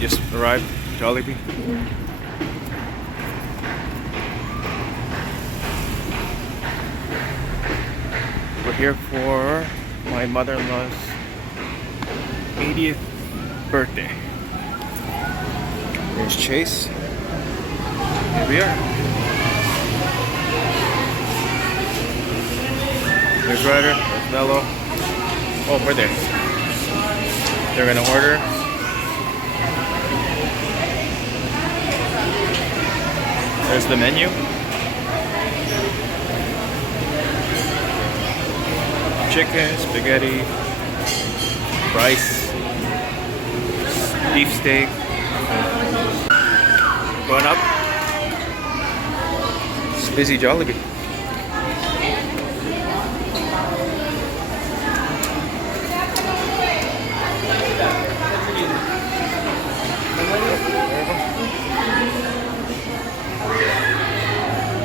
just arrived, Jollibee. We're here for my mother-in-law's 80th birthday. Here's Chase. Here we are. There's Ryder, there's Mello. Oh, we're there. They're gonna order. There's the menu. Chicken, spaghetti, rice, beef steak. Going up. It's busy Jollibee.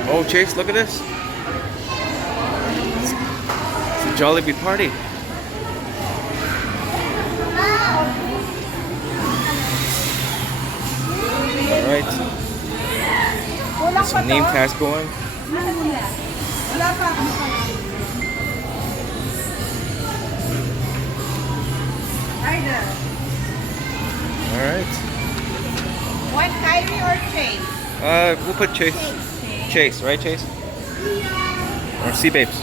Oh, Chase, look at this. It's a Jollibee party. Alright. Some name tags going. Alright. One Kyrie or Chase? We'll put Chase. Chase, right, Chase? Or Sea Babes.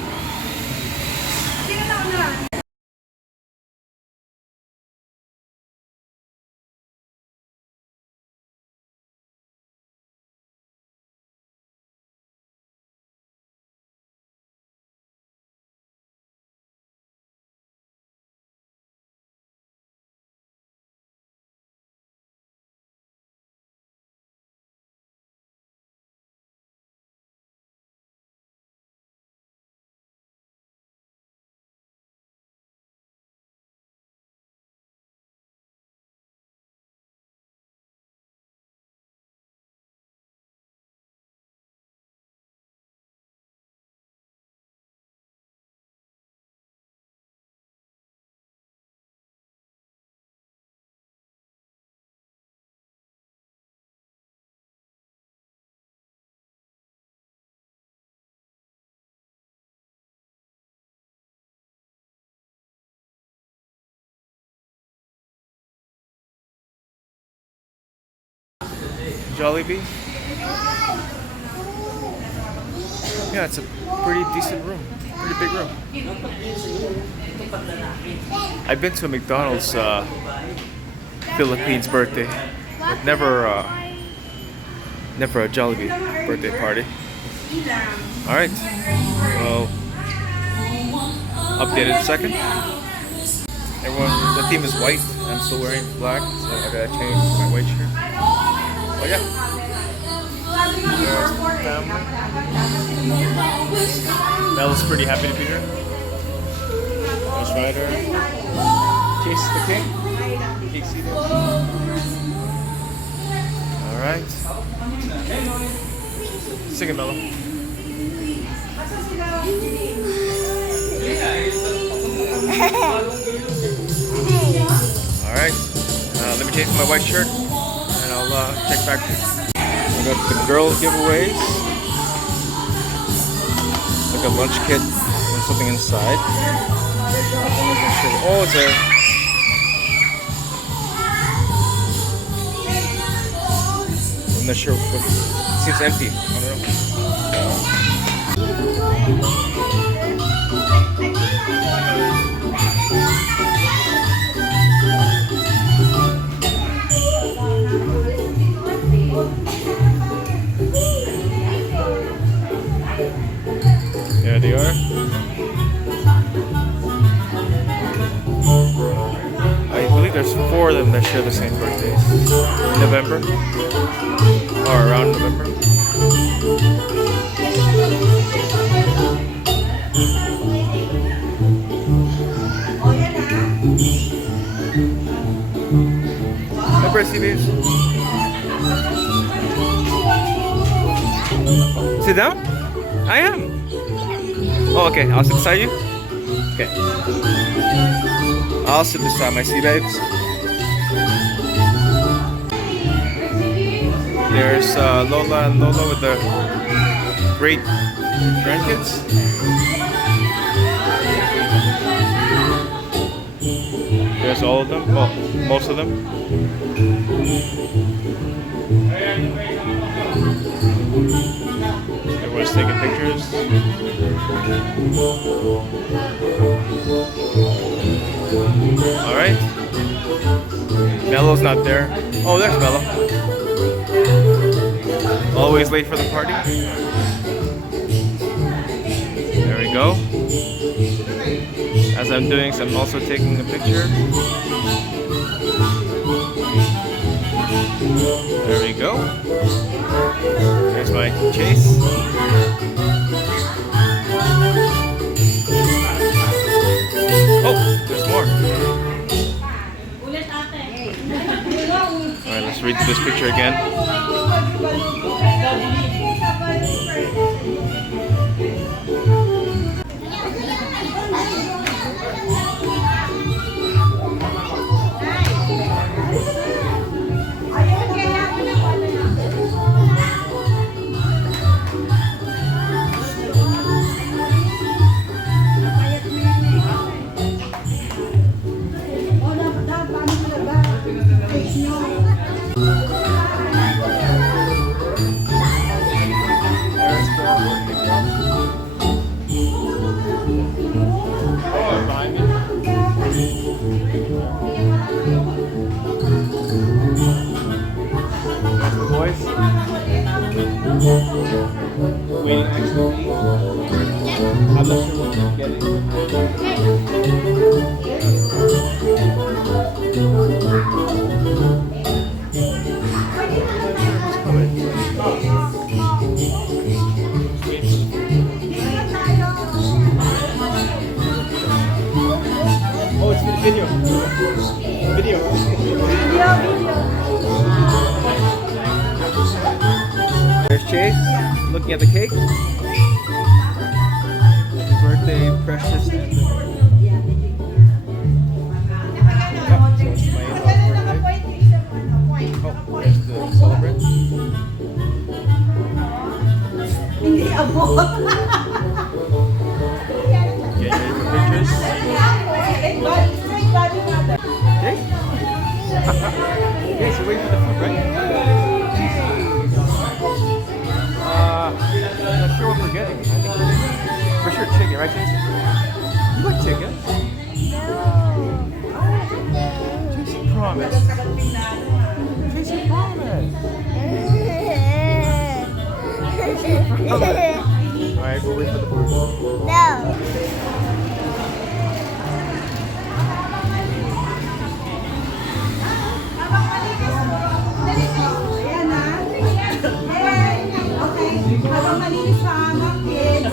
Jollibee. Yeah, it's a pretty decent room. Pretty big room. I've been to a McDonald's Philippines birthday, but never a Jollibee birthday party. Alright. Well, update in a second. Everyone, the theme is white. I'm still wearing black, so I gotta change my white shirt. Oh yeah. Mel's pretty happy to be here. There's Ryder. Chase the king. Casey there. Alright. Sing it, Mello. Alright. Let me change my white shirt. I'll check back. We got the girl giveaways. It's like a lunch kit with something inside. Oh, it's I'm not sure what. It seems empty. I don't know. There they are. I believe there's 4 of them that share the same birthdays. November. Or around November. Hi, Breasty Babes. Sit down? I am. Oh, okay. I'll sit beside you? Okay. I'll sit beside my sea babes. There's Lola and Lola with the great grandkids. There's all of them. Well, most of them. Everyone's taking pictures. All right. Mello's not there. Oh, there's Mello. Always late for the party. There we go. As I'm doing so, I'm also taking a picture. There we go. There's my Chase. Oh, there's more. Alright, let's read this picture again. Waiting next to me. I'm not sure what you're getting. Oh, it's video. Video. There's Chase looking at the cake. Happy birthday, Precious. And so it's my in-law's birthday. Oh, there's the celebrant. Hindi abo. Getting ready for pictures. Okay? Okay, so wait for the food, right? I'm not sure what we're getting. I think for sure chicken, right, Chase? You like chicken? Chase, promise. Chase, promise. Alright, we'll wait for the food. No. Habang malinis pa ang kids,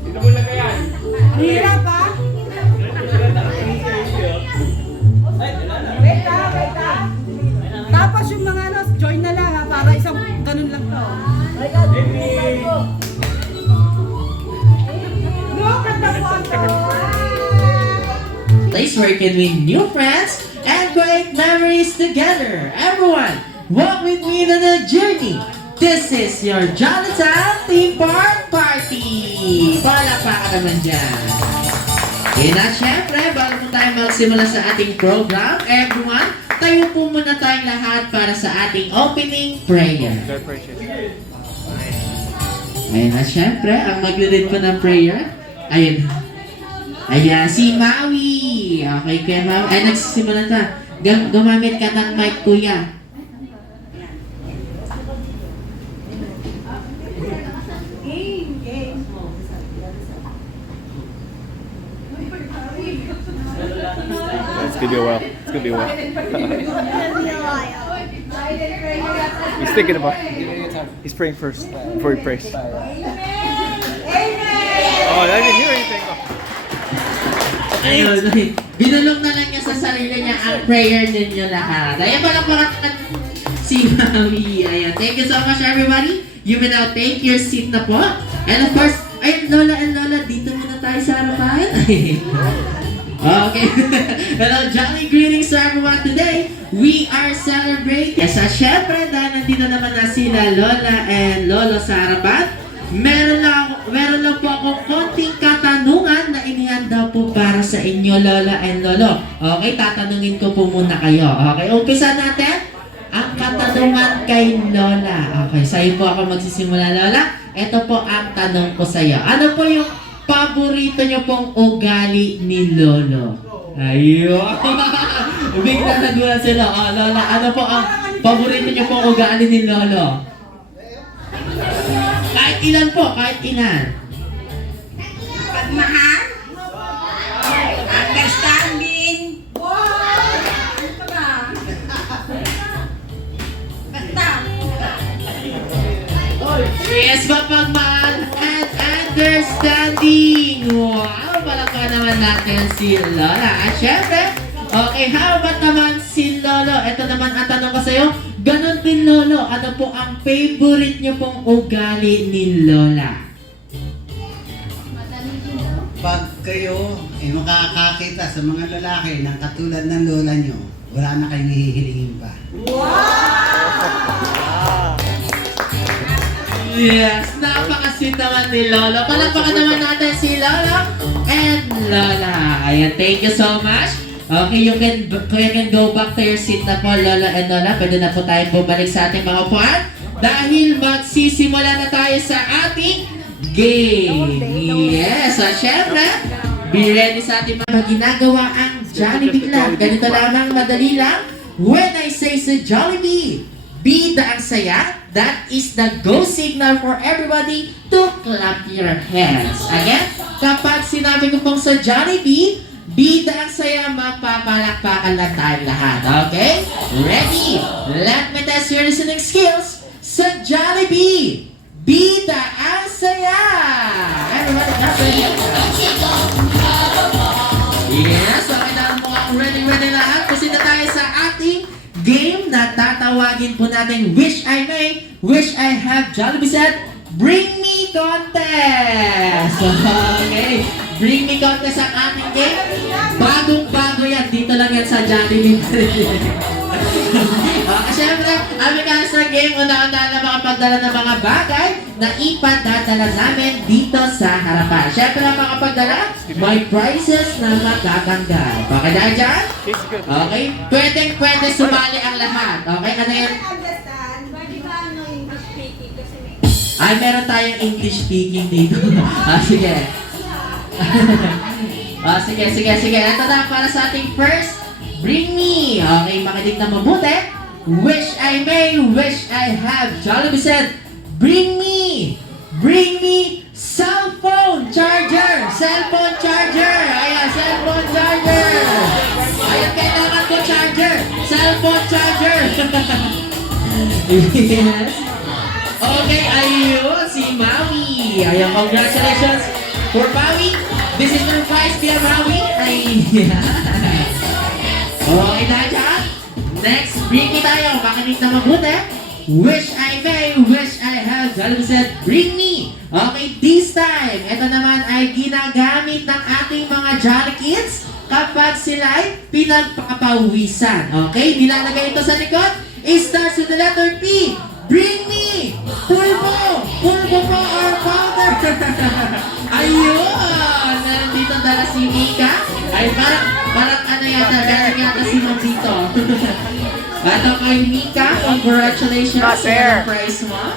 Dito mo lang yan. hirap pa. Wait ah. Tapos yung mga join na lang ha, para isang ganun lang to. Look at the photo. Place where you can win new friends and great memories together. Everyone, walk with me on the journey. This is your Jonathan Theme Park Party. Palakpakan naman dyan. Okay na, syempre, bago po tayo magsimula sa ating program, everyone, tayo po muna tayong lahat para sa ating opening prayer. Their precious. Ayun na, syempre, ang magre-read po ng prayer, ayun. Ayan, si Maui. Okay, kaya Maui. Ay, nagsisimula na. Gumamit ka ng mic, kuya. It's gonna be a while. It's gonna be a while. He's thinking about it. He's praying first before he prays. Oh, I didn't hear anything. Ayun, binulong na lang niya sa sarili niya ang prayer ninyo lahat. Ayan, palakpakan si Maui. Ayan, thank you so much everybody. You may now take your seat na po. And of course, ayun, Lola and Lola, dito muna tayo sa harapan. Okay. Hello, jolly greetings to everyone today. We are celebrating. Sa syempre, dahil nandito naman na sila Lola and Lolo sa harapan, meron lang po akong konting katanungan na inihanda po para sa inyo, Lola and Lolo. Okay, tatanungin ko po muna kayo. Okay, umpisa natin ang katanungan kay Lola. Okay, sa'yo po ako magsisimula, Lola. Ito po ang tanong ko sa'yo. Ano po yung paborito nyo pong ugali ni Lolo? Ayun. Bigla nagulat sila. Oh, Lola, ano po ang paborito nyo pong ugali ni Lolo? Kahit ilan po, kahit ilan. Pagmahal. Understanding. Ito ba? Basta. Yes, mapagmahal and understanding. Wow, palaka naman natin si Lola. At syempre, okay, how about naman si Lolo? Ito naman ang tanong ko sa'yo. Ganon din, Lolo. Ano po ang favorite niyo pong ugali ni Lola? Pag kayo makakakita sa mga lalaki ng katulad ng lola nyo, wala na kayong hihilingin pa. Yes, napaka-sweet naman ni Lolo. Palakpakan naman natin si Lolo and Lola. Ayan, thank you so much. Okay, you can go back to your seat na po, Lolo and Lola. Pwede na po tayo bumalik sa ating mga upuan dahil magsisimula na tayo sa ating game. Yes, so syempre, be ready sa ating mga ginagawa ang Jollibee Club. Ganito lamang, madali lang. When I say sa Jollibee, bida ang saya, that is the go signal for everybody to clap your hands. Again, kapag sinabi ko pong sa Jollibee, bida ang saya, magpapalakpakan lang tayo lahat. Okay? Ready? Let me test your listening skills. Sa Jollibee, bida ang saya. Everybody, clap your hands. Yes, okay na po ang ready lahat. Kasi na tayo sa ating game na tatawagin po natin Wish I May, Wish I Have. Jollibee said, Bring Me Contest! Okay, Bring Me Contest ang ating game. Bagong-bago yan. Dito lang yan sa Jollibee. Siyempre, aming sa game, una-una na makapagdala ng mga bagay na ipadadala namin dito sa harapan. Siyempre, ang makapagdala, may prizes na magaganggay. Okay dahil dyan? Okay, pwede sumali ang lahat. Okay, ano yan? Understand? Pwede ba English speaking? Kasi may... Ay, meron tayong English speaking dito. Sige. Sige. Ito na para sa ating first Bring Me. Okay, makinig na mabuti. Wish I may, wish I have. Jollibee said, Bring me cell phone charger. Cellphone charger. Ayan, cellphone charger. Ayan, kailangan ko charger. Cellphone charger. Yes. Okay, ayun, si Maui. Ayan, congratulations for Maui. This is your prize, dear Maui. Ayan. Okay na dyan. Next, bring me tayo. Makinig na mabuti. Wish I may, wish I have. Jollibee said, bring me. Okay, this time, ito naman ay ginagamit ng ating mga Jolly Kids kapag sila ay pinagpapawisan. Okay, nilalagay ito sa likod. It starts with the letter P. Bring me. Pulbo. Pulbo po our founder. Ayun. Nandito dala si Mika. Ay, parang ano yata, galing yata si Mom dito. Ito kay Mika, congratulations sa prize mo.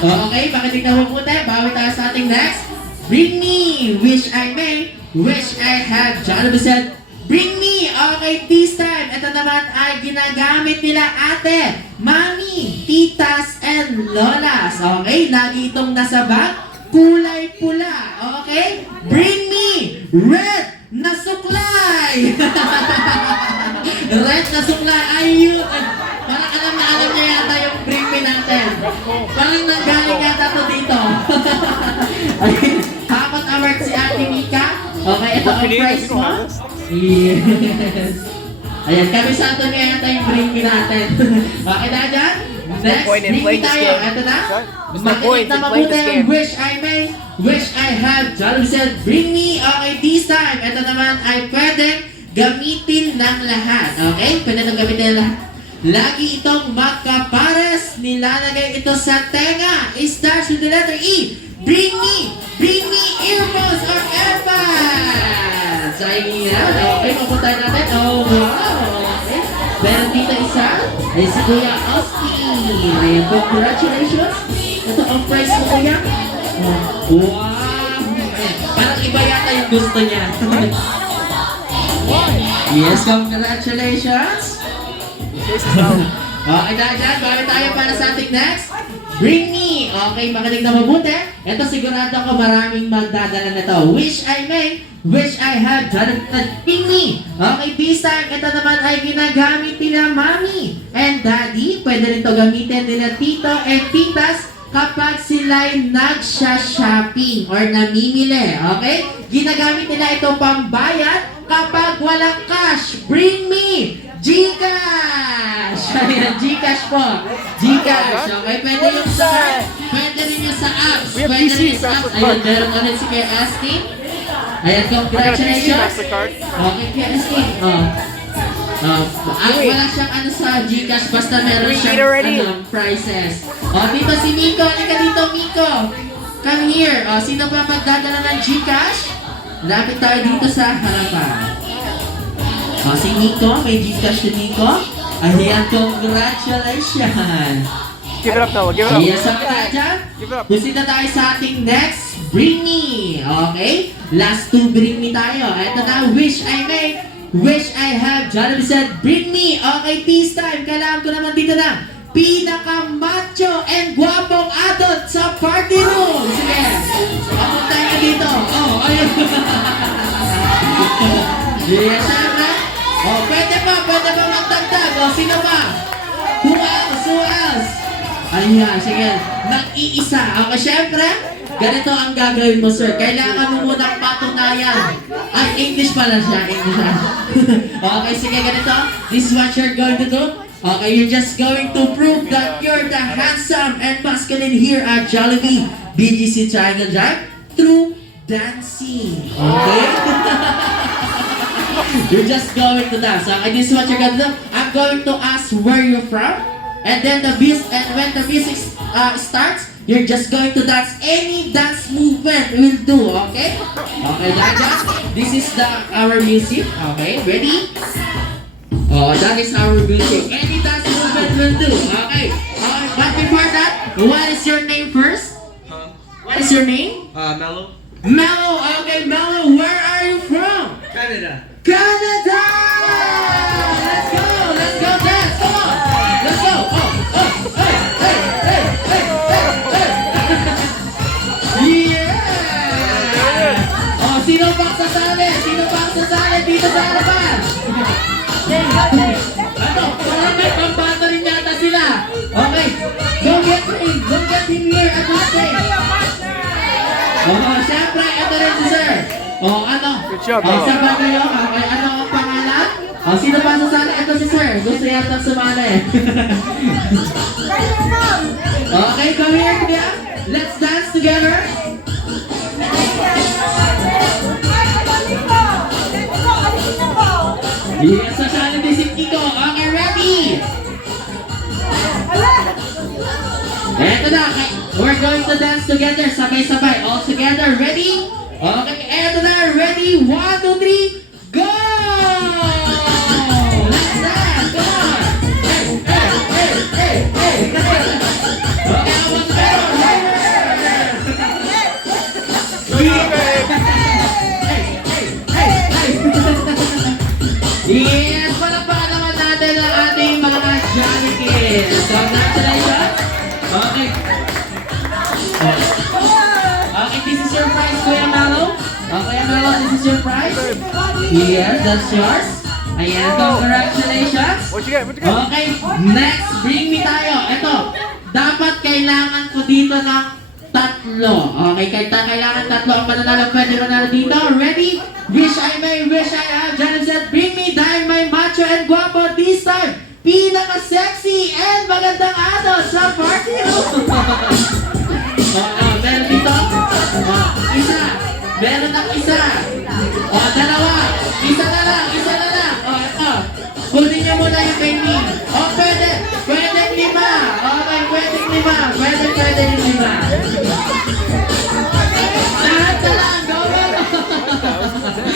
Okay, pakitignan mo muna. Bawi tayo sa ating next. Bring me, wish I may, wish I have. Jollibee said, bring me. Okay, this time, ito naman ay ginagamit nila ate, mami, titas, and lolas. Okay, lagi itong nasa bag. Kulay pula. Okay? Bring me red na suklay. Red na suklay. Ayun. Parang alam niya yata yung bring me natin. Parang nanggaling yata to dito. Hapat award si Ate Mika. Okay, ito ang prize mo. Yes. Ayan, kami sa ito niya yata yung bring me natin. Okay na dyan? Next, bring me tayo. Ito na. Makinig na mabuti. Wish I may, wish I have. Jollibee said, bring me. Okay, this time. naman ay pwedeng gamitin ng lahat. Okay? Pwede nang gamitin ng lahat. Lagi itong magkapares. Nilalagay ito sa tenga. Starts with the letter E. Bring me earphones or earbuds. Ayan. Okay, mapuntahan natin. Oh, wow. Okay. Meron dito isa. Ay si Kuya Austin. Ayan, congratulations. Ito ang prize mo, Kuya. Oh, wow. Ayan. Parang iba yata yung gusto niya. Yes, congratulations. Okay, dyan, bakit tayo para sa ating next? Bring me! Okay, makinig na mabuti. Ito sigurado ko maraming magdadala na to. Wish I may, wish I have, bring me! Okay, this time, ito naman ay ginagamit nila mami and daddy. Pwede rin to gamitin nila tito and titas kapag sila'y nagsha-shopping or namimili. Okay? Ginagamit nila ito pambayad kapag walang cash. Bring me! Gcash! Ayan, Gcash po. Gcash. Okay, pwede yung sa card. Pwede rin yung sa apps. We have Pwede rin PCs, sa apps. Mastercard. Ayun, meron ulit si Kuya Astin. Ayan, congratulations. Mastercard. Okay, Kuya Astin. Wala siyang ano sa Gcash, basta meron We eat siyang already. prizes. Dito si Miko. Halika dito, Miko. Come here. Sino ba magdadala ng Gcash? Lapit tayo dito sa harapan. Si Nico, may Gcash si Nico. Ayan, congratulations. Give it up, Noah. Give it up. Yes, okay tayo dyan. Give it up. Proceed na tayo sa ating next, Bring Me. Okay? Last two, Bring Me tayo. Ito na, Wish I May, Wish I Have. Jollibee said, Bring Me. Okay, this time, kailangan ko naman dito na pinaka-macho and guwapong adult sa party room. Sige. Papunta ka dito. Oh, ayun. Yes, syempre. Pwede pa magdagdag. Sino pa? Who else? Who else? Ayan, sige. Nag-iisa. Okay, syempre, ganito ang gagawin mo, sir. Kailangan mo munang patunayan. Ay, English pala siya. English siya. Okay, sige, ganito. This is what you're going to do. Okay, you're just going to prove that you're the handsome and masculine here at Jollibee BGC Triangle Drive through dancing. Okay? You're just going to dance. Okay, this is what you're going to do. I'm going to ask where you're from. And then when the music starts, you're just going to dance. Any dance movement will do, okay? Okay, that's this is our music. Okay, ready? Oh, that is our music. Any dance movement will do. Okay. But before that, what is your name first? What is your name? Mellow. Mello. Okay, Mello, where are you from? Canada. Canada! Let's go! Let's go dance! Come on! Let's go! Yeah! Sino pang sasali? Sino pang sasali dito sa harapan? Ano? Parang may pambata rin yata sila. Okay. Don't get him here at this stage. Siyempre, ito rin si sir. Ano? Good job, Isa ba kayo? Okay, ano ang pangalan? Sino pa sasali? Ito si sir. Gusto yata sumali. Okay, come here, kuya. Let's dance together. Yes, sasali din si Kiko. Okay, ready? Eto na. We're going to dance together. Sabay-sabay. All together. Ready? Okay, eto na. Ready? 1, 2, 3. Go! Let's dance. Come on. Hey. Okay, I want to Yes, palakpakan naman natin ang ating mga Johnny Kids. Congratulations. Okay. Okay, this is your prize, Kuya Mello. Kuya Mello, this is your prize. Yes, that's yours. Ayan, congratulations. What you get? What you get? Okay, next, bring me tayo. Ito, dapat kailangan ko dito ng tatlo. Okay, kailangan tatlo ang mananalo. Pwede manalo dito. Ready? Wish I may, wish I have. Janet said, bring me dahil may macho and guwapo this time. Pinaka-sexy and magandang aso sa party room. Meron dito. Isa. Meron ng isa. Dalawa.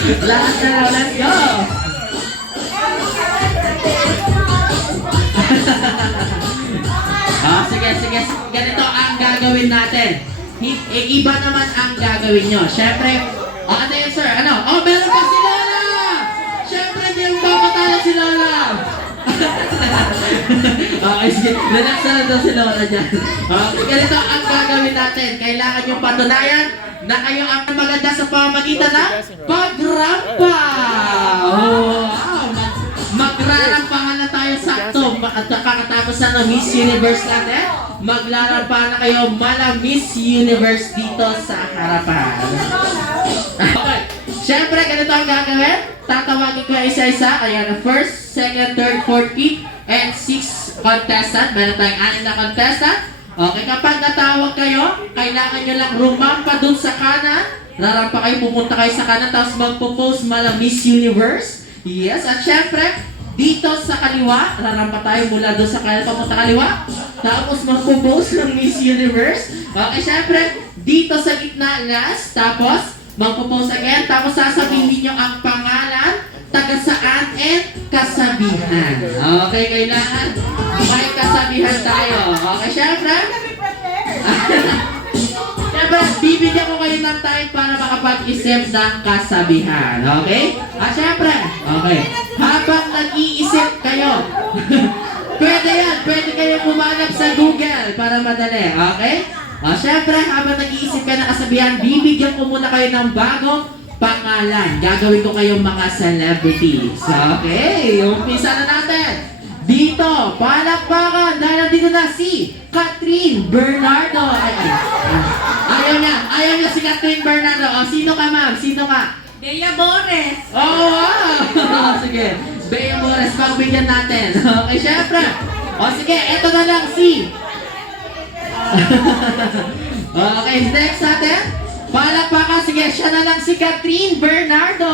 Lahat na raw, let's go! Sige. Ganito ang gagawin natin. Iba naman ang gagawin nyo. Siyempre, ano yun, sir? Ano? Meron pa si Lola! Siyempre, hindi yung papatala si Lola! Okay, sige. Relax na lang daw si Lola dyan. Okay, ganito ang gagawin natin. Kailangan yung patunayan na kayo ang maganda sa pamamagitan ng pagrampa! Wow! Magrarampahan na tayo sakto. Kakatapos na ng Miss Universe natin, maglarampa na kayo mala Miss Universe dito sa harapan. Okay. Siyempre, ganito ang gagawin. Tatawagin ko isa-isa. Ayan, first, second, third, fourth, fifth, and sixth contestant. Meron tayong 6 na contestant. Okay, kapag natawag kayo, kailangan nyo lang rumampa dun sa kanan. Rarampa kayo, pupunta kayo sa kanan, tapos magpo-pose mala Miss Universe. Yes, at syempre, dito sa kaliwa, rarampa tayo mula doon sa kanan papunta kaliwa. Tapos magpo-pose ng Miss Universe. Okay, syempre, dito sa gitna last. Tapos, magpo-pose again. Tapos sasabihin nyo ang pangalan, taga saan, and kasabihan. Okay, kailangan may kasabihan tayo. Okay, syempre. Siyempre, bibigyan ko kayo ng time para makapag-isip ng kasabihan. Okay? At syempre, okay. Habang nag-iisip kayo, pwede kayo pumanap sa Google para madali. Okay? At syempre, habang nag-iisip kayo ng kasabihan, bibigyan ko muna kayo ng bagong pangalan. Gagawin ko kayong mga celebrities. Okay? Umpisa na natin. Dito, palakpakan dahil nandito na si Catherine Bernardo. Ayaw niya si Catherine Bernardo. O, sino ka, ma'am? Sino ka? Bea Bores. Oh, wow! Sige, Bea Bores, pagbigyan natin. Okay, syempre. O, sige, eto na lang si... Okay, next natin. Palakpakan, sige, siya na lang si Catherine Bernardo.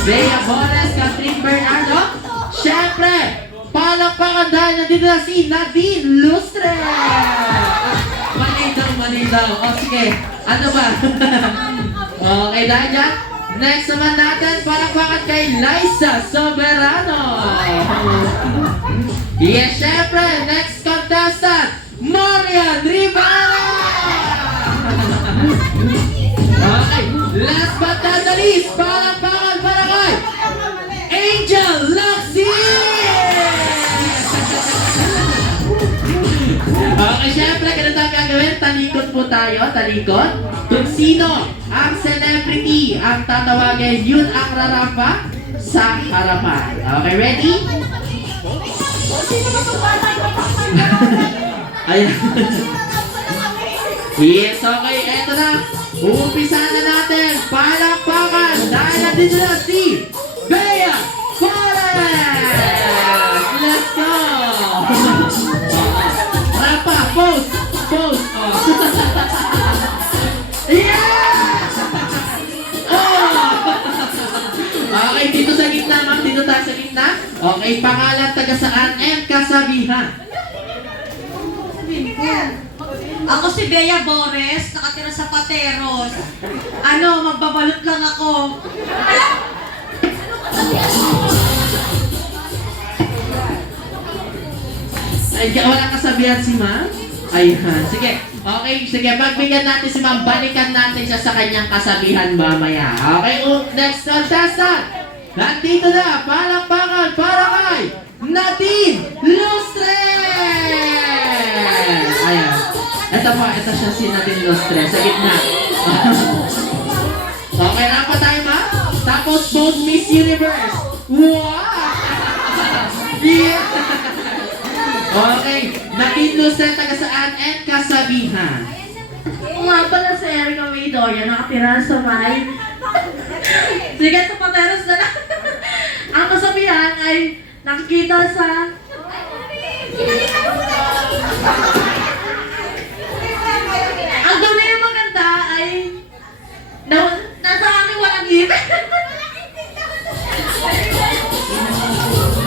Bea Bores, Catherine Bernardo. Siyempre, palakpakan dahil nandito na si Nadine Lustre. Mali daw. O sige, ano ba? Okay, dahil dyan, next naman natin, palakpakan kay Liza Soberano. Yes, siyempre, next contestant, Marian Rivera. Okay, last but not the least, palakpakan para kay Angel Locsin! Okay, syempre, ganito ang gagawin. Talikod po tayo, talikod. Kung sino ang celebrity ang tatawagin, yun ang rarampa sa harapan. Okay, ready? Ayan. Yes, okay, eto na. Uumpisahan na natin. Palakpakan dahil nandito na si Bea Bores! Let's go! Rapa, pose! Pose! Oh. Yeah! Oh! Okay, dito sa gitna, ma'am. Dito tayo sa gitna. Okay, pangalan, taga saan, and kasabihan. Ako si Bea Bores, nakatira sa Pateros. Magbabalot lang ako. Ay, wala kasabihan si ma'am? Ayan, sige. Okay, sige, pagbigyan natin si ma'am, balikan natin siya sa kanyang kasabihan mamaya. Okay, next contestant. Nandito na, palakpakan para kay Nadine Lustre! Ayan. Ito siya si Nadine Lustre, sa gitna. Okay, rapa tayo ma? Tapos both Miss Universe. Wow! Yeah! Okay, Nadine Lustre, taga saan, and kasabihan. Kung nga pala si Erica Maydoria, nakatira sa may... Sige, sa Pateros na lang. Ang kasabihan ay nakikita sa... Ang dumi yung maganda ay... Nasa akin walang ngipin.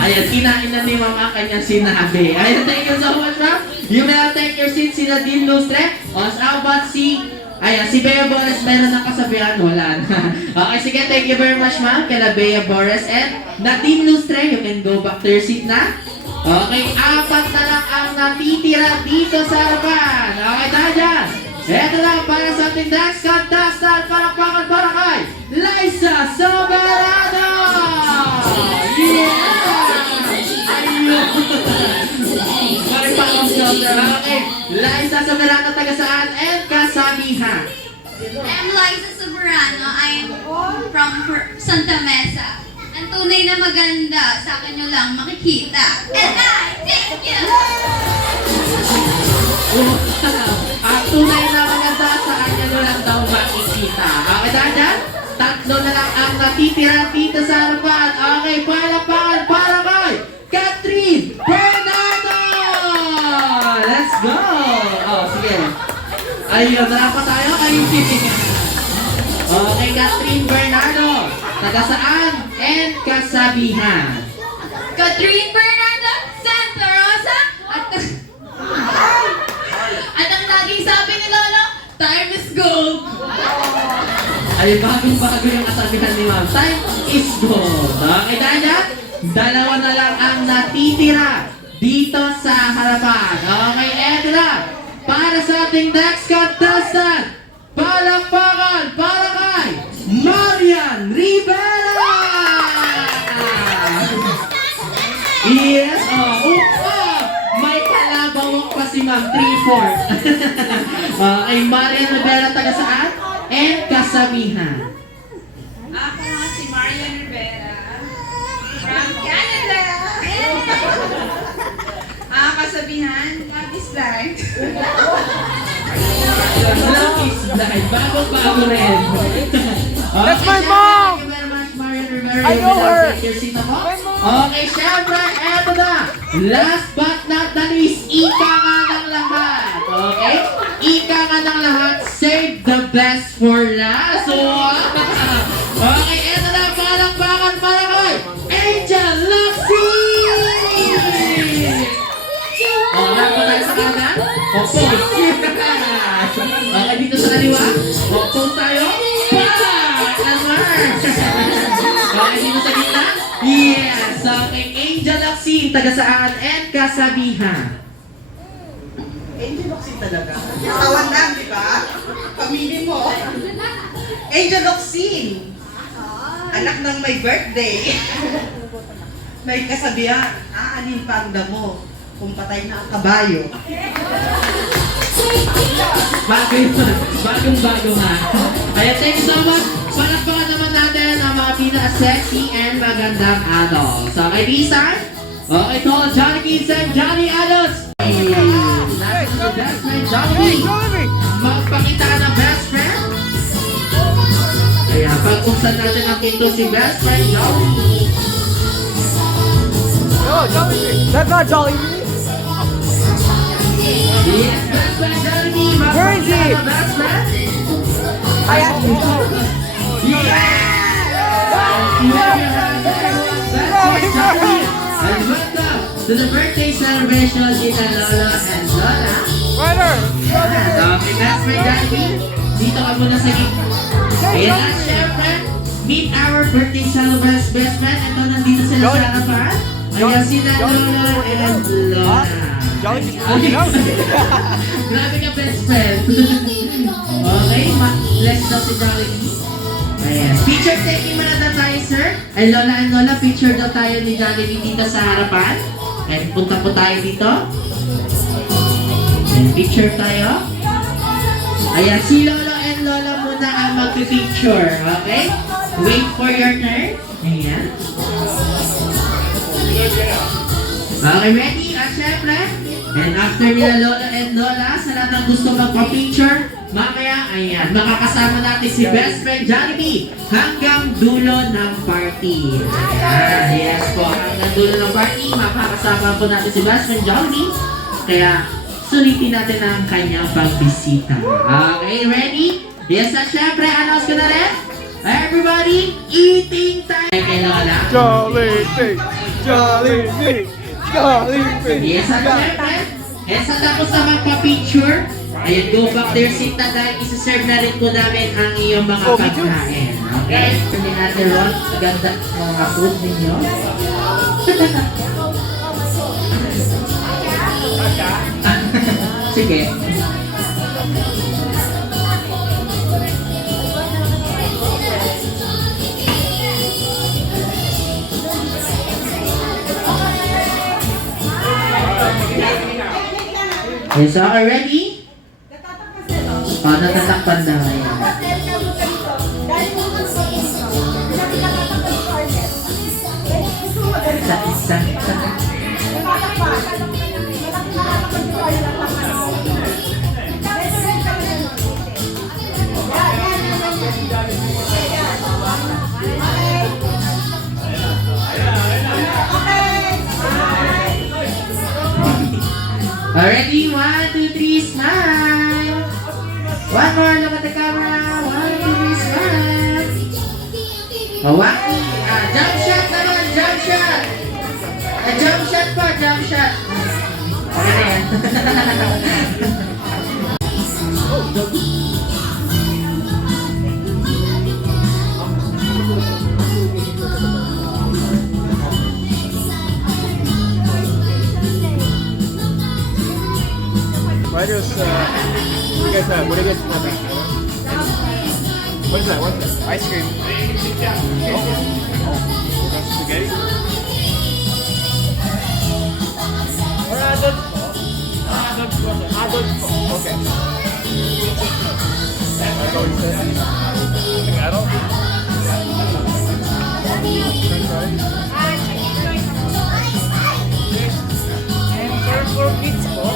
Ayan, kinain na ni Mama kanyang sinabi. Ayan, thank you so much, ma'am. You may take your seat, si Nadine Lustre. O, how about si Ayan, si Bea Bores meron ng kasabihan, wala na. Okay, sige, thank you very much ma'am, kala Bea Bores. And Nadine Lustre, you can go back to your seat na. Okay, 4 na lang ang natitira dito sa harapan. Okay, dahil dyan. Ito lang para sa ating next contestant. Palakpakan para kay Liza Soberano! Yeah! Ayun! Palakpakan shoulder. Okay, Liza Soberano taga saan? And kasabihan. I'm Liza Soberano. I'm from Santa Mesa. Ang tunay na maganda, sa akin nyo lang makikita. And I thank you! Ang tunay na maganda sa kanya nyo lang daw makikita. Okay, dahil 3 na lang ang natitira dito sa harapan. Okay, palakpakan para kay Catherine Bernardo! Let's go! Oh, sige. Ayun, pa tayo. Ayun. Okay, Catherine Bernardo. Taga saan? And kasabihan. Catherine Bernardo, Santa Rosa, at ang laging sabi ni Lolo, time is gold. Ay, bagong-bago yung kasabihan ni Ma'am. Time is gold. Okay, dahil 2 na lang ang natitira dito sa harapan. Okay, eto na. Para sa ating next contestant, palakpakan para kay Marian Rivera! Yes, may kalabawang pa si Ma'am, 3/4. Okay, Marian Rivera taga saan? And kasabihan. Ako nga si Marian Rivera from Canada. Kasabihan, love is blind. Love is blind. Bago-bago rin. That's my mom! Thank you very much, Marian Rivera. I know her. Okay, syempre, eto na. Last but not the least, ika nga ng lahat. Okay? Ika nga ng lahat, save the best for last. Okay, eto na, palakpakan para kay Angel Luxy! Lahat po tayo sa kanan. Opo. Okay, dito sa kaliwa. Opo tayo. Okay, dito sa gitna. Yes. Okay, Angel Luxy, taga saan? And kasabihan. Angel Oxin talaga. Tawan lang, di ba? Pamili mo. Angel Oxin. Anak ng may birthday. May kasabihan, aanin pa ang damo kung patay na ang kabayo. Bagong-bago nga. Kaya thank you so much. Palakpakan naman natin ang mga pinaka-sexy and magandang adults. Okay, Bisan? Okay, to all Johnny Kids and Johnny Adults. That's the best friend, Johnny. Magpakita ka ng best friend. Kaya pag-uksan natin ang pinto si best friend, Johnny. That's not Jolly. Yes, best friend, Johnny. Where is he? Magpakita ka ng best friend. I actually And welcome to the birthday celebration nila Lolo and Lola. Ryder! Okay, best friend Daddy, dito ka muna sa gitna. Ayan at syempre, meet our birthday celebrants best friend. Ito, nandito sila sa harapan. Ayan sila Lolo and Lola. Okay. Grabe ka best friend. Okay, bless daw si Jollibee. Ayan. Picture taking muna daw tayo, sir. Ay, Lola and Lola, picture daw tayo ni Jollibee dito sa harapan. And punta po tayo dito. And picture tayo. Ayan, si Lolo and Lola muna ang mag-picture. Okay? Wait for your turn. Ayan. Okay, ready? At syempre, and after nila Lola and Lola, sa lahat ng gusto magpa-picture, mamaya, ayan, makakasama natin si best friend Jollibee hanggang dulo ng party. Ayan, yes po, hanggang dulo ng party, makakasama po natin si best friend Jollibee. Kaya, sulitin natin ang kanyang pagbisita. Okay, ready? Yes, at syempre, announce ko na rin. Everybody, eating time! Kay Lola. Jollibee! Jollibee! Jollibee! Yes, at syempre, sa tapos na magpa-picture, Ayun, go back to your seat na dahil isa-serve na rin po namin ang iyong mga Oh, me too. pagkain. Okay? Pwede natin Ron, maganda mga food ninyo. Sige. Okay, so are you ready? Natatakpan na ngayon. Isa. Already, 1, 2, 3, smile! One more, look at the camera. 1, 2, 3, smile! Waki! Jump shot naman, jump shot! Jump shot po, jump shot! Okay na yan. What is, what do you guys have? What do you guys have? What is that? What's that? Ice cream. That's spaghetti? Or adult? Adult. Okay. That's what he said. An adult? French fries? And for kids po?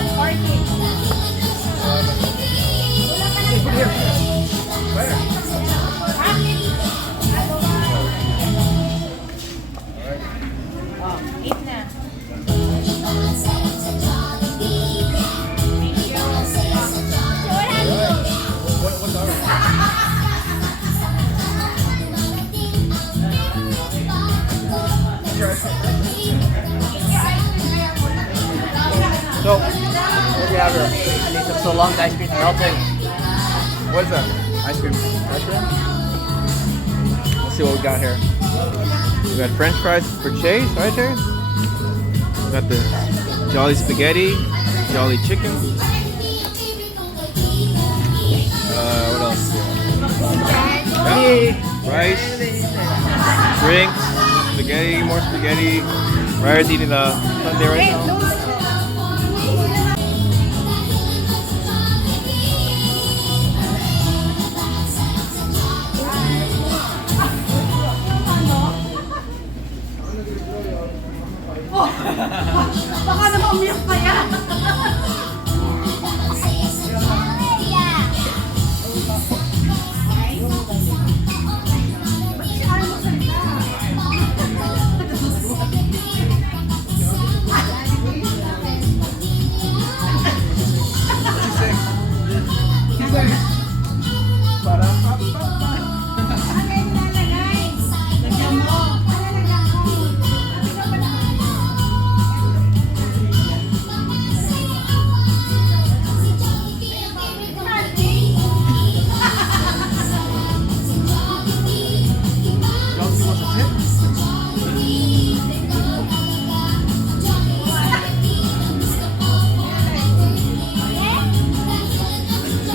So, what do you have here? It took so long, the ice cream's melting. What is that? Ice cream. Ice cream? Let's see what we got here. We got French fries for Chase, right there. We got the Jolly Spaghetti, Jolly Chicken. What else? Yeah. Rice, drinks, spaghetti, more spaghetti. Ryder's eating the sundae right now. Baka naman umiyak pa yan.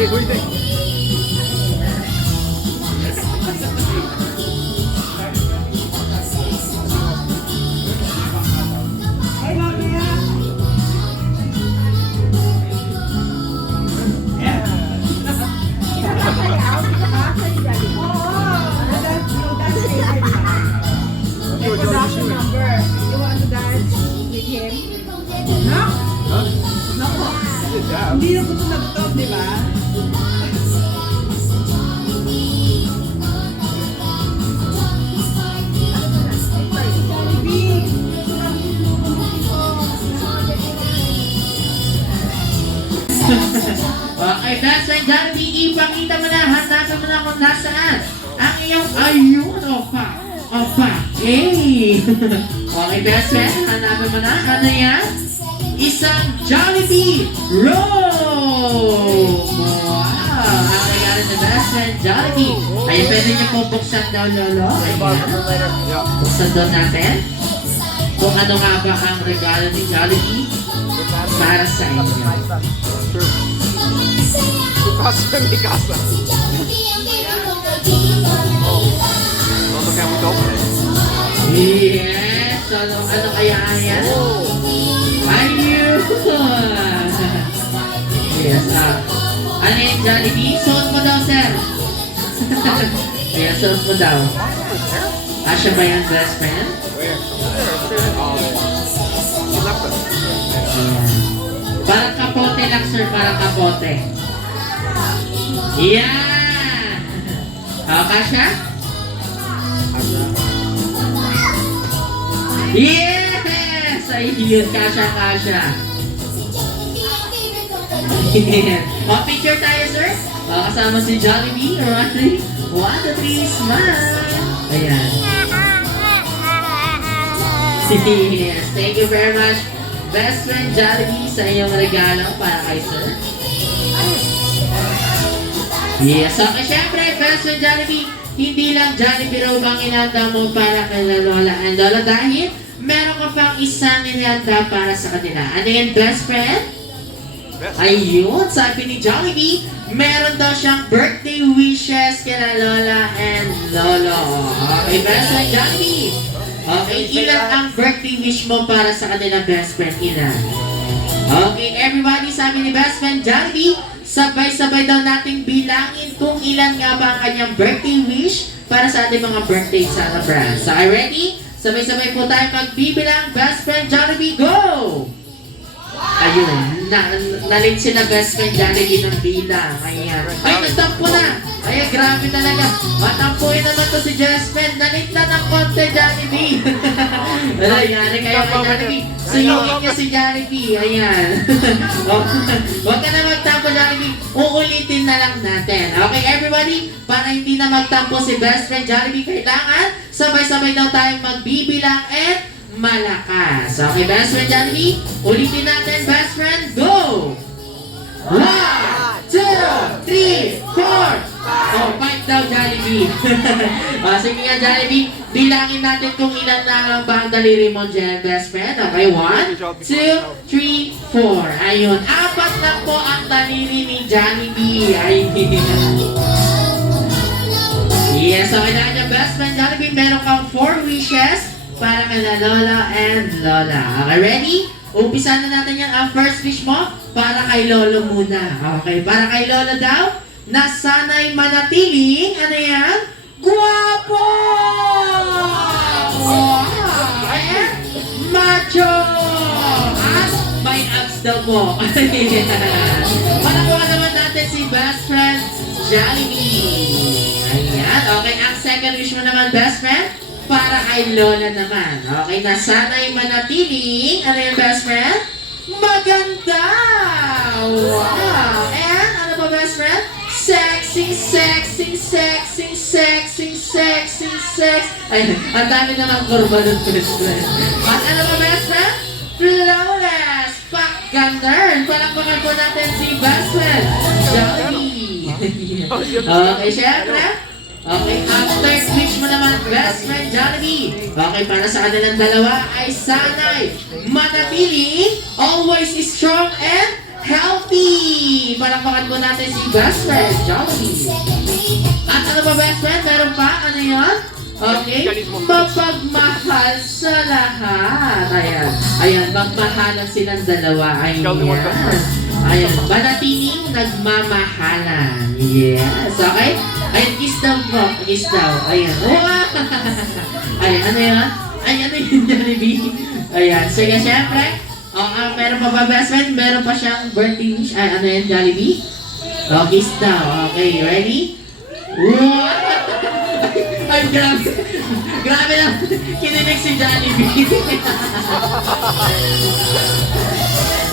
What do you think? Hindi na po ito nagtog, di ba? Okay, that's right, Jollibee. Ipakita mo na, hanapin mo na kung nasaan ang iyong ayun, opa. Okay, best friend, hanapin mo na. Ano yan? Isang Jollibee roll! best friend Jollibee. Ay, pwede niyo po buksan daw, Lolo. Ayan. Later. Yeah. Buksan daw natin. Kung ano nga ba ang regalo ni Jollibee para sa inyo. True. Su casa es mi casa. Oh, look how we open it. Yes! Ano kaya yan? Ayun! Yes, ano yung Jollibee? Suot mo daw, sir. Ayan, suot mo daw. Siya ba yung best friend? Where? Oh, he left us. Ayan. Parang kapote lang, sir. Parang kapote. Yan! Kasha? Yes! Ayun, kasha. O, picture tayo, sir. Kasama si Jollibee. Alright. 1, 2, 3, smile. Ayan. Yes, thank you very much, best friend Jollibee, sa iyong regalo para kay sir. Yes, okay, syempre, best friend Jollibee, hindi lang Jollibee raw bang inanda mo para kay Lola and Lola dahil meron ka pang isang inanda para sa kanila. Ano yan, best friend? Ayun, sabi ni Jollibee, meron daw siyang birthday wishes kina Lola and Lolo. Okay, best friend Jollibee. Okay, ilan ang birthday wish mo para sa kanila, best friend? Ilan? Okay, everybody, sabi ni best friend Jollibee, sabay-sabay daw nating bilangin kung ilan nga ba ang kanyang birthday wish para sa ating mga birthday celebrants. So, are you ready? Sabay-sabay po tayo magbibilang. Best friend Jollibee, go! Ayun, nalate sila best friend Jollibee ng bilang. Ayan. Ay, nagtampo na! Ay, grabe talaga. Matampuin naman to si best friend. Nalate na ng konti, Jollibee. Ayan, kayo kay Jollibee. Suyungin niya si Jollibee. Ayan. Huwag ka na magtampo, Jollibee. Uulitin na lang natin. Okay, everybody? Para hindi na magtampo si best friend Jollibee, kailangan sabay-sabay daw tayong magbibilang and malakas. Okay, best friend Jollibee, ulitin natin, best friend, go! 1, 2, 3, 4. Oh, 5 daw, Jollibee. Sige nga, Jollibee, bilangin natin kung ilan na ba ang daliri mo dyan, best friend. Okay, 1, 2, 3, 4. Ayun, 4 lang po ang daliri ni Jollibee. Ayun. Yes, okay na niya, best friend Jollibee, meron kang 4 wishes para kay Lola and Lola. Okay, ready? Umpisa na natin yan. Ang first wish mo, para kay Lolo muna. Okay, para kay Lola daw, na sana'y manatiling, ano yan? Guwapo! Wow! And macho! At may abs daw po. Panakuha naman natin si best friend Jollibee. Ayan, okay. Ang second wish mo naman, best friend, para kay Lola naman. Okay, na sana'y manatiling, ano yung best friend? Maganda! Wow! And, ano pa best friend? Sexy. Ay, ang dami naman kurba ng best friend. At ano pa best friend? Flawless! Pag-gandern! Palakpakan po natin si best friend Jollibee. Okay, syempre. Okay, ang third wish mo naman, best friend Jollibee. Okay, para sa kanilang dalawa ay sana'y manatiling, always strong and healthy. Palakpakan po natin si best friend Jollibee. At ano ba best friend? Meron pa? Ano yun? Okay, mapagmahal sa lahat. Ayan, magmahalan silang dalawa. Ayan. Ayan, manatiling nagmamahalan. Yes, okay? Ayan, kiss daw po. Kiss daw. Ayan. Wow! Ayan, ano yun? Ayan, ano yun, Jollibee? Ayan, sige, syempre. Meron pa ba best friend? Meron pa siyang birthday wish. Ay, ano yan, Jollibee? Kiss daw. Okay, ready? Wow! Ay, grabe. Grabe lang. Kininig si Jollibee.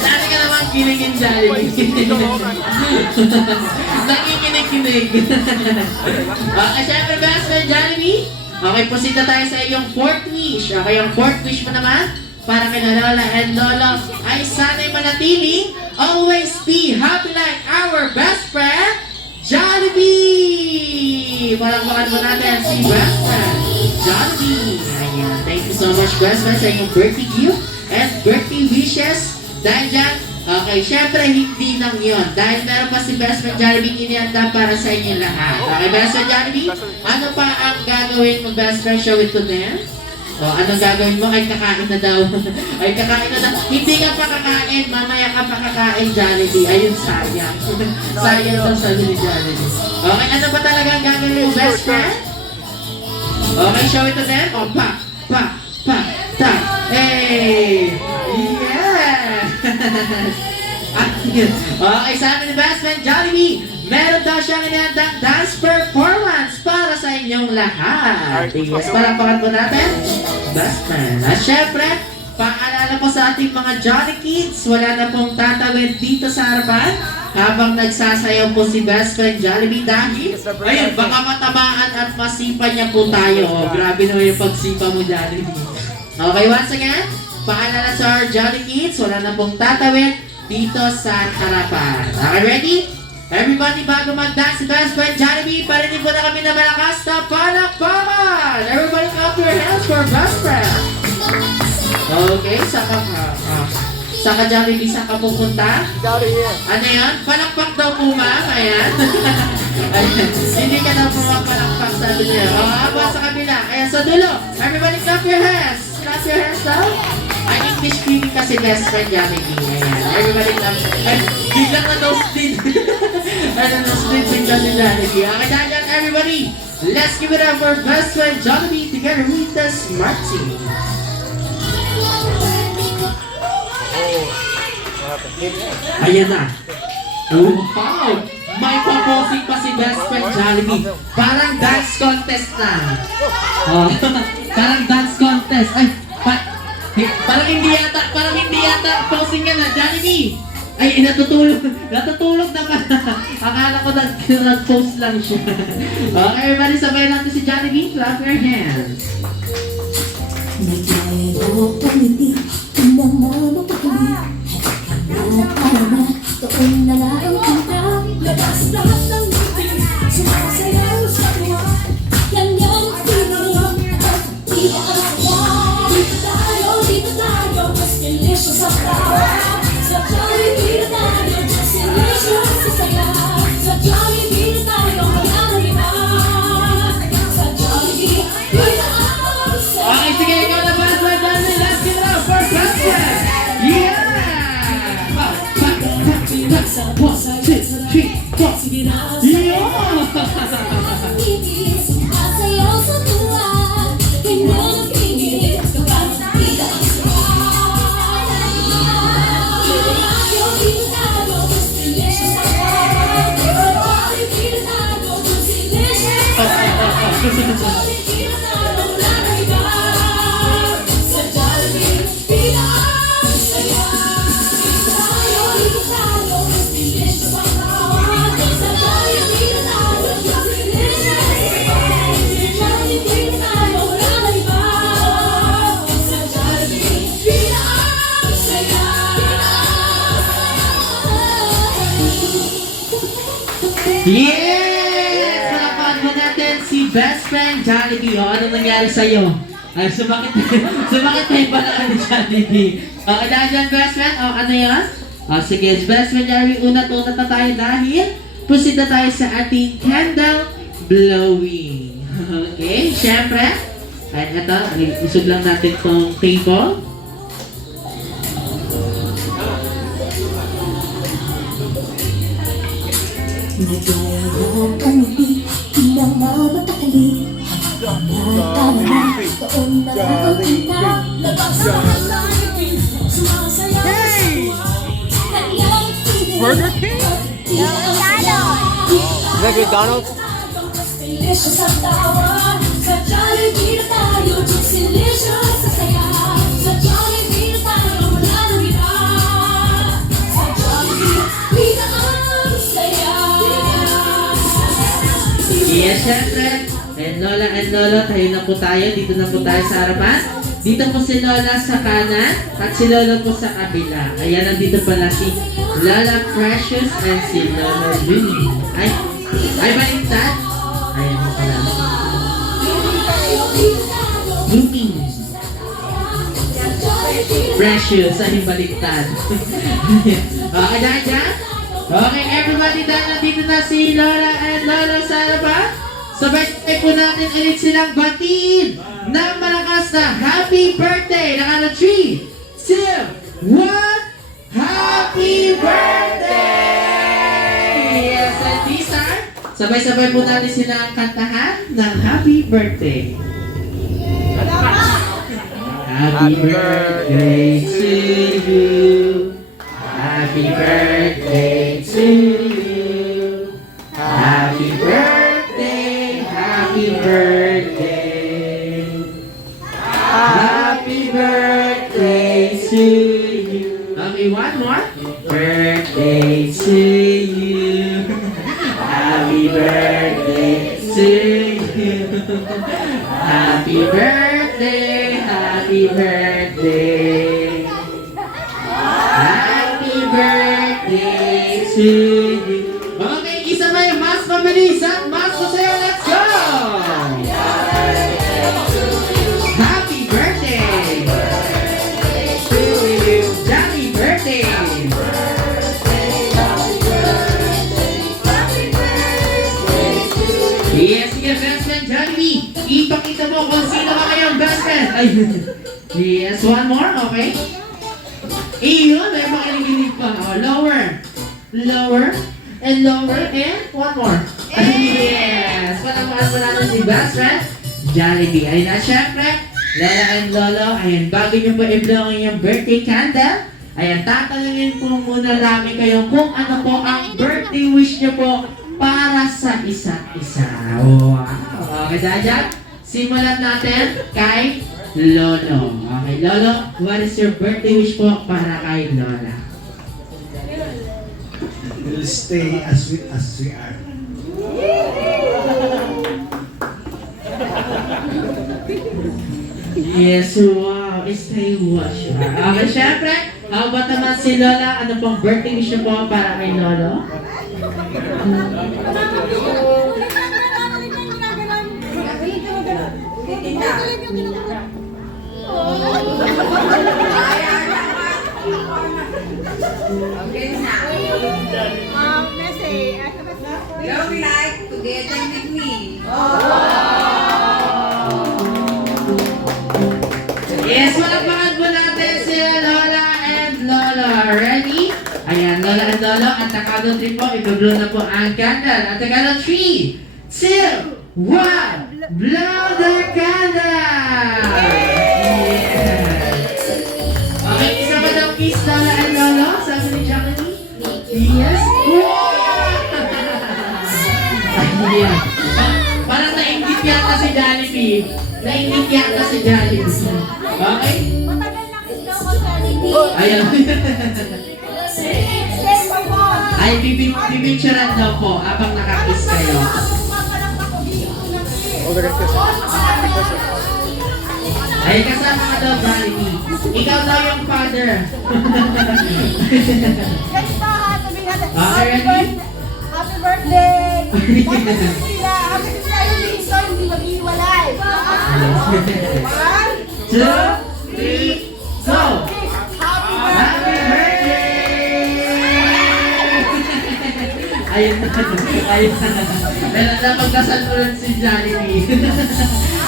Dati ka naman kinigin Jollibee. Nakikinig-kinig. Okay, syempre best friend Jollibee. Okay, proceed na tayo sa iyong fourth wish. Okay, yung fourth wish mo naman para kay Lola and Lolo ay sana'y manatiling, always be happy like our best friend Jollibee! Palakpakan mo natin si best friend Jollibee. Ayan, thank you so much best friend sa inyong birthday gift and birthday wishes. Dahil dyan, okay, syempre hindi lang yun. Dahil meron pa si best friend Jollibee inihanda para sa inyo lahat. Okay, best friend Jollibee, ano pa ang gagawin mo best friend? Show it to them. O, anong gagawin mo? Ay, kakain na daw. Ay, kakain na daw. Hindi ka pa kakain, mamaya ka pa kakain, Jollibee. Ayun, sayang. Sayang daw sabi ni Jollibee. Okay, ano ba talaga ang gagawin mo, best friend? Okay, show it to them. O, pa, ta. Hey! Yeah! Okay, sabi ni best friend Jollibee, meron daw siyang inihanda dance performance para sa inyong lahat. Yes, palakpakan po natin, best friend. At syempre, paalala po sa ating mga Jolly Kids, wala na pong tatawid dito sa harapan habang nagsasayaw po si best friend Jollibee dahil, ayun, baka matamaan at masipa niya po tayo. Oh, grabe naman yung pagsipa mo, Jollibee. Okay, once again, paalala sa our Jolly Kids, wala na pong tatawid dito sa harapan. Okay, ready? Everybody, bago mag-dance si best friend Jollibee, parinig po na kami na malakas na palakpakan! Everybody clap your hands for best friend! Okay, saka Jollibee, saan ka pupunta? Ano yan? Palakpak daw po ma'am, ayan. Ayan. Hindi ka daw pumapalakpak, sabi niya. O, aba sa kabila. Ayan, sa dulo. Everybody clap your hands. Clap your hands daw. Ang English speaking kasi best friend Jollibee. Ayan. Everybody clap. Ay, biglang na nosebleed. Ano, nosebleed bigla si Jollibee. Okay, dahil everybody, let's give it up for best friend Jollibee together with the Smart Team. Ayan na. Oh, wow! May paposing pa si best friend Jollibee. Parang dance contest na. Oh, parang dance contest. Ay, parang hindi yata posing ka na, Jollibee. Ay, natutulog na pala. Akala ko nag-post lang siya. Okay, everybody, sabay natin si Jollibee. Clap your hands. Naglaylo pangiti, tingnan na mapakali. Para na, doon na lang kita. Labas lahat ng ngiti, sumasayaw sa tuwa. Yan ang feeling, at di ka asawa. Dito tayo, mas delicious sa tawa. Sa Jollibee na tayo, mas delicious sa saya. Sa Jollibee na tayo, wala na iba. Sa Jollibee, wala ang saya. Okay, sige, ikaw na best friend Jollibee. Let's give it up for best friend. Yeah! 1, 2, 3, 4. Yeah! Sumasayaw sa tuwa, ganyan ang pingin, kapag nakita ang sarap. Dito tayo, mas delicious sa sarap. Sa Jollibee na tayo, mas delicious sa sarap. Sa Jollibee na tayo, wala na iba. Sa Jollibee, pila ang saya. Dito tayo, mas delicious sa sarap. Sa Jollibee na tayo, mas delicious sa sarap. Sa Jollibee na tayo, wala na iba. Sa Jollibee, pila ang saya. Yes! Palakpakan mo natin si best friend Jollibee. O, ano nangyari sa'yo? Ay, sumakit na yung balakang ni Jollibee. Okay, dahil dyan, best friend. O, ano yan? O, sige, best friend Jollibee, una-tuna na tayo dahil proceed na tayo sa ating candle blowing. Okay, syempre. Ay, ito, isog lang natin tong table. Naglaylo pangiti, tingnan na mapakali. Tama na, doon na lang kita. Labas sa lahat ng ngiti, sumasayaw sa tuwa. Ganyan ang feeling, Burger King? Is that McDonald's? mas delicious sa tawa. Sa Jollibee na tayo, mas delicious sa saya. Sa Jollibee na tayo, wala nang iba. Sa Jollibee, pila ang saya. Yes, syempre. And Lola and Lolo, tayo na po tayo. Dito na po tayo sa harapan. Dito po si Lola sa kanan at si Lolo po sa kabila. Ayan, nandito pala si Lola Precious and si Lola Winnie. Ay, Ay, baliktad. Ayan mo pala. Blooming. Precious. Ay, baliktad. Okay, dyan. Okay, everybody, dahil nandito na si Lola and Lolo sa harapan. Sabay-sabay po natin ulit silang batiin ng malakas na happy birthday. Nakala 3, 2, 1, happy birthday! Yes, and this time, sabay-sabay po natin silang kantahan ng happy birthday. Happy birthday to you. Happy birthday to you. Happy birthday, happy birthday. Happy birthday to you. Okay, one more. Birthday to you. Happy birthday to you. Happy birthday, happy birthday. Happy birthday to you. Okay, isa ba yung mas mabilis at mas masaya? Let's go! Happy birthday! Happy birthday! Yes, sige, best friend Jollibee. Ipakita mo kung sino ka kayong best friend. Ay, yes, one more, okay? Iyon, may makinig pa. Oh, lower. Lower. And lower. And one more. Yes. Panamaan mo natin si best friend Jollibee. Ayun na, syempre. Lola and Lolo. Ayan, bago nyo po i-blow ang inyong birthday candle, ayan, tatanungin po muna namin kayo kung ano po ang birthday wish nyo po para sa isa't isa. Wow. Okay, dyan. Simulan natin kay Lolo. Okay, Lolo, what is your birthday wish po para kay Lola? We'll stay as we are. Yes, wow. Stay watch. Okay, syempre, how about naman si Lola? Ano pong birthday wish niyo po para kay Lolo? Love like together with me. Yes, malakpakan po natin sila Lola and Lolo. Ready? Ayan, Lola and Lolo. At nakano 3 po, i-blow na po ang candle. At nakano 3, 2, 1, blow the candle! Yes! Okay, isa pa daw kiss Lola and Lolo. Sabi ni Jacqueline. Yes. Wow! Ayan. Parang nainggit yata si Jollibee. Nainggit yata si Jollibee. Okay? Ayan. Ay, bibinturan daw po habang nakakiss kayo. Oh, they're gonna kiss. Ay, kasama ka daw, Jollibee. Ikaw daw yung father. Okay, ready? Happy birthday! Happy sila! Happy sila yung liso, hindi mag-iwalay! 1, 2, 3, go! Happy birthday! Ayun na. Ayun na. Napagdasal ko rin si Jollibee.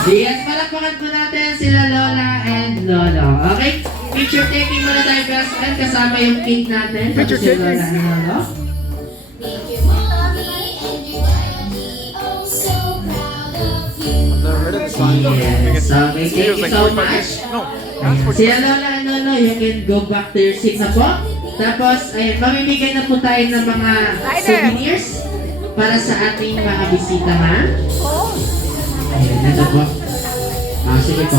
Yes, palakpakan po natin sila Lola and Lolo. Okay? Picture taking muna tayo, best friend. Kasama yung cake natin. Picture Si Lola taking? and Lolo. I've never heard of this song. Yes. Okay, thank you so 45 much. minutes. No, that's 45. Sila Lola and Lolo, you can go back to your seat na po. Tapos, ayun, mamimigay na po tayo ng mga souvenirs para sa ating mga bisita, ha? Ayun, ito po. Sige po.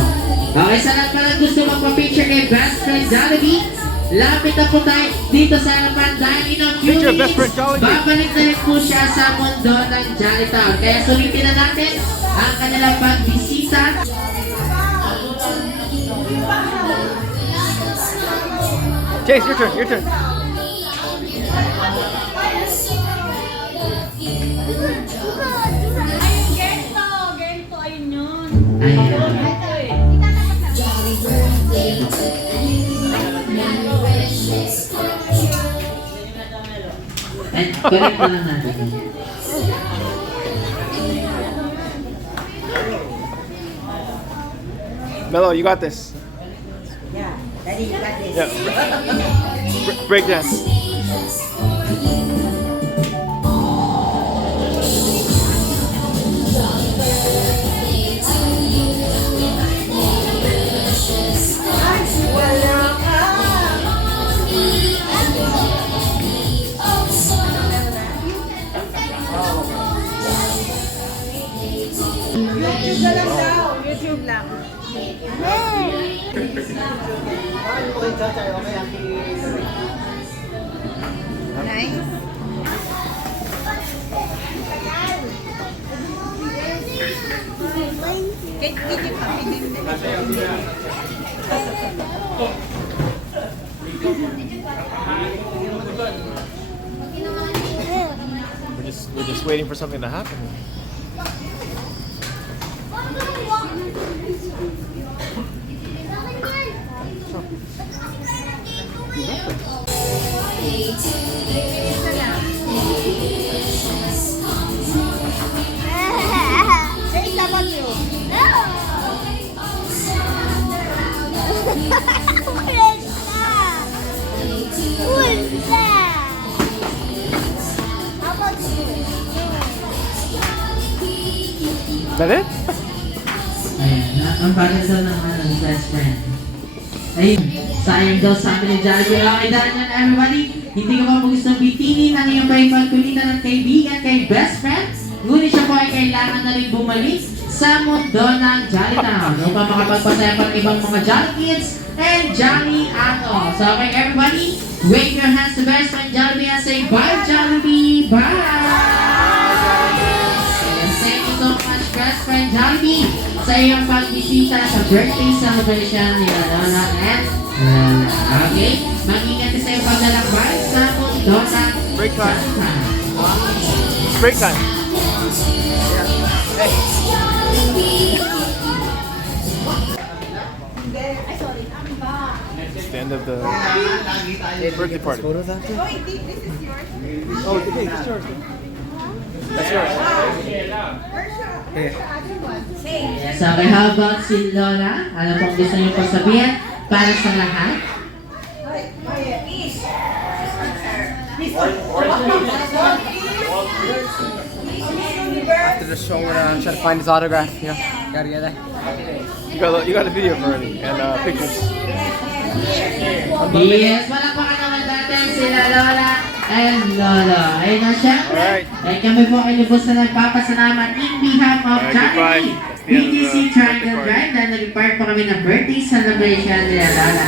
Okay, sa lahat pala gusto magpa-picture kay Best Friend Jollibee, lapit na po tayo dito sa harapan dahil in a few Picture, Best minutes, Friend Jollibee. babalik na rin po siya sa mundo ng Jollytown. Kaya sulitin na natin ang kanilang pagbisita. Chase, your turn, your turn. And correct na lang natin. Mello, you got this. Yeah, Daddy, you got this. Yeah. Break dance. Wala ka. YouTube na lang daw. YouTube lang. Nice. We're just waiting for something to happen. Say W. Who's that? How about you? Is that it? Ayan, ang bagay daw ng best friend. Ayun, sayang daw sabi ni Jollibee. Okay, dahil yan everybody, hindi ko pa po gustong bitinin ang iyong pagkulitan ng kaibigan kay best friend. Ngunit siya po ay kailangan na rin bumalik sa mundo ng Jolly Town upang makapagpasaya pa ng ibang mga Jolly Kids and Jolly Adults. So okay everybody, wave your hands to best friend Jollibee and say bye Jollibee, bye! Thank you so much, best friend Jollibee, sa iyong pagbisita sa birthday celebration ni Lola and Lola. Okay? Mag-ingat ka sa iyong paglalakbay sa mundo ng Break time. Jolly Town. Break time. It's the end of the birthday party. Photos after? Oh, okay, it's yours. That's yours. So, okay, how about si Lola? Ano pong gusto niyo pong sabihin para sa lahat? After the show, we're gonna try to find his autograph. You know, gotta get that. You got a video for already and pictures. Yes, palakpakan naman natin sila Lola and Lolo. Ayun na syempre. Alright. Eh kami po ay lubos na nagpapasalamat in behalf of Alright, goodbye. Jollibee That's the end of the BTC birthday Triangle party. Drive na nag-part po kami ng birthday celebration nila Lola.